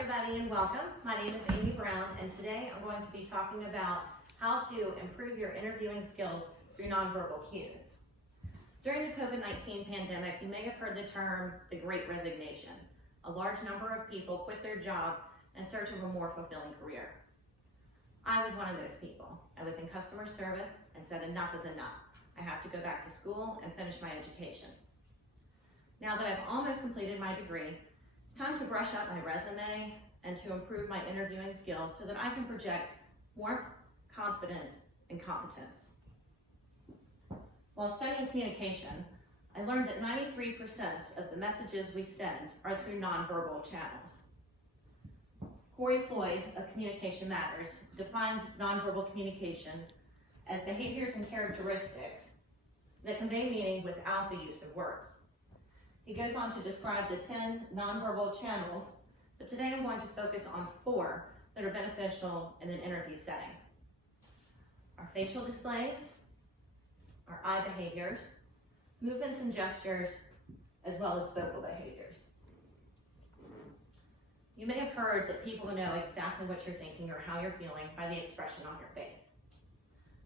everybody, and welcome. My name is Amy Brown, and today I'm going to be talking about how to improve your interviewing skills through nonverbal cues. During the COVID-19 pandemic, you may have heard the term the Great Resignation. A large number of people quit their jobs in search of a more fulfilling career. I was one of those people. I was in customer service and said enough is enough. I have to go back to school and finish my education. Now that I've almost completed my degree, it's time to brush up my resume and to improve my interviewing skills so that I can project warmth, confidence, and competence. While studying communication, I learned that 93% of the messages we send are through nonverbal channels. Corey Floyd of Communication Matters defines nonverbal communication as behaviors and characteristics that convey meaning without the use of words. He goes on to describe the 10 nonverbal channels, but today I'm going to focus on 4 that are beneficial in an interview setting. Our facial displays, our eye behaviors, movements and gestures, as well as vocal behaviors. You may have heard that people know exactly what you're thinking or how you're feeling by the expression on your face.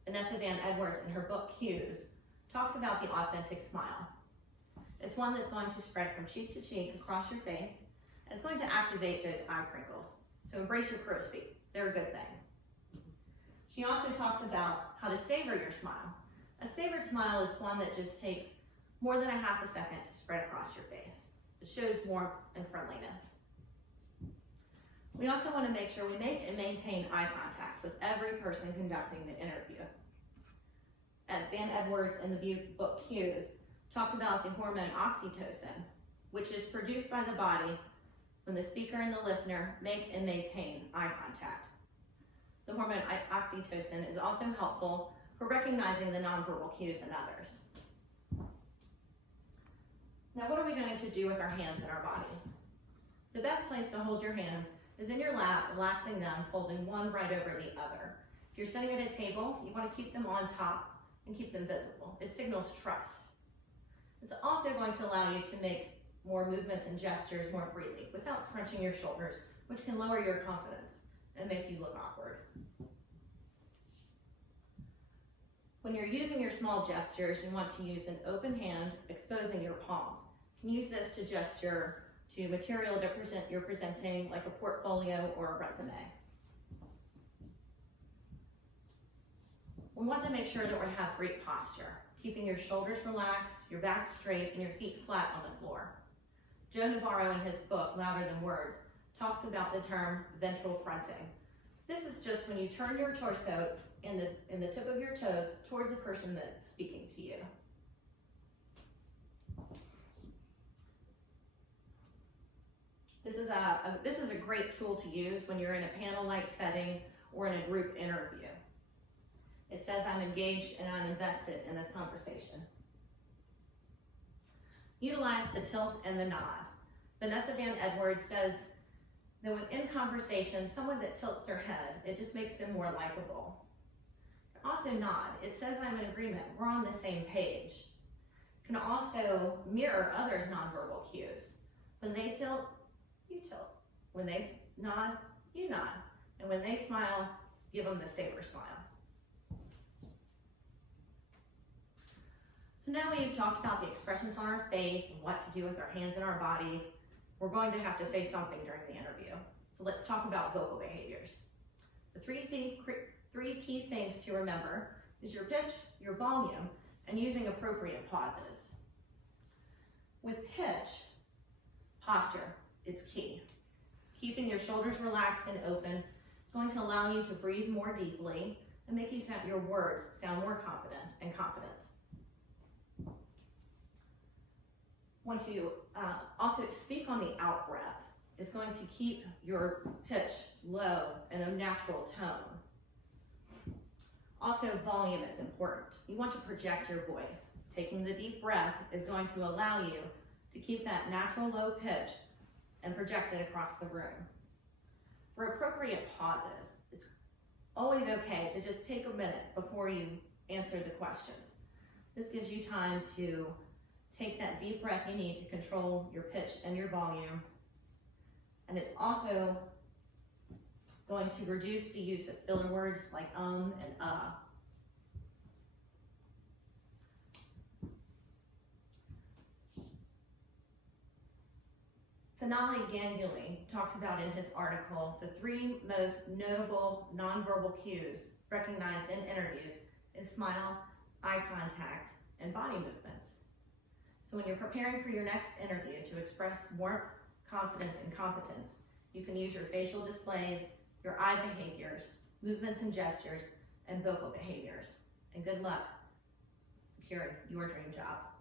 Vanessa Van Edwards, in her book Cues, talks about the authentic smile. It's one that's going to spread from cheek to cheek across your face, and it's going to activate those eye crinkles. So embrace your crow's feet. They're a good thing. She also talks about how to savor your smile. A savored smile is one that just takes more than a half a second to spread across your face. It shows warmth and friendliness. We also want to make sure we make and maintain eye contact with every person conducting the interview. Van Edwards in the book Cues talks about the hormone oxytocin, which is produced by the body when the speaker and the listener make and maintain eye contact. The hormone oxytocin is also helpful for recognizing the nonverbal cues in others. Now, what are we going to do with our hands and our bodies? The best place to hold your hands is in your lap, relaxing them, folding one right over the other. If you're sitting at a table, you want to keep them on top and keep them visible. It signals trust. It's also going to allow you to make more movements and gestures more freely without scrunching your shoulders, which can lower your confidence and make you look awkward. When you're using your small gestures, you want to use an open hand exposing your palms. You can use this to gesture to material that you're presenting, like a portfolio or a resume. We want to make sure that we have great posture, keeping your shoulders relaxed, your back straight, and your feet flat on the floor. Joe Navarro, in his book, Louder Than Words, talks about the term ventral fronting. This is just when you turn your torso and the tip of your toes towards the person that's speaking to you. This is a great tool to use when you're in a panel-like setting or in a group interview. It says I'm engaged and I'm invested in this conversation. Utilize the tilt and the nod. Vanessa Van Edwards says that when in conversation, someone that tilts their head, it just makes them more likable. Also nod. It says I'm in agreement. We're on the same page. You can also mirror others' nonverbal cues. When they tilt, you tilt. When they nod, you nod. And when they smile, give them the savor smile. So now we've talked about the expressions on our face and what to do with our hands and our bodies. We're going to have to say something during the interview. So let's talk about vocal behaviors. The three key things to remember is your pitch, your volume, and using appropriate pauses. With pitch, posture, it's key. Keeping your shoulders relaxed and open is going to allow you to breathe more deeply and make your words sound more confident and confident. Once you also speak on the out breath, it's going to keep your pitch low and a natural tone. Also, volume is important. You want to project your voice. Taking the deep breath is going to allow you to keep that natural low pitch and project it across the room. For appropriate pauses, it's always okay to just take a minute before you answer the questions. This gives you time to take that deep breath you need to control your pitch and your volume, And it's also going to reduce the use of filler words like and Sonali Ganguly talks about in his article the 3 most notable nonverbal cues recognized in interviews is smile, eye contact, and body movements. So when you're preparing for your next interview to express warmth, confidence, and competence, you can use your facial displays, your eye behaviors, movements and gestures, and vocal behaviors. And good luck securing your dream job.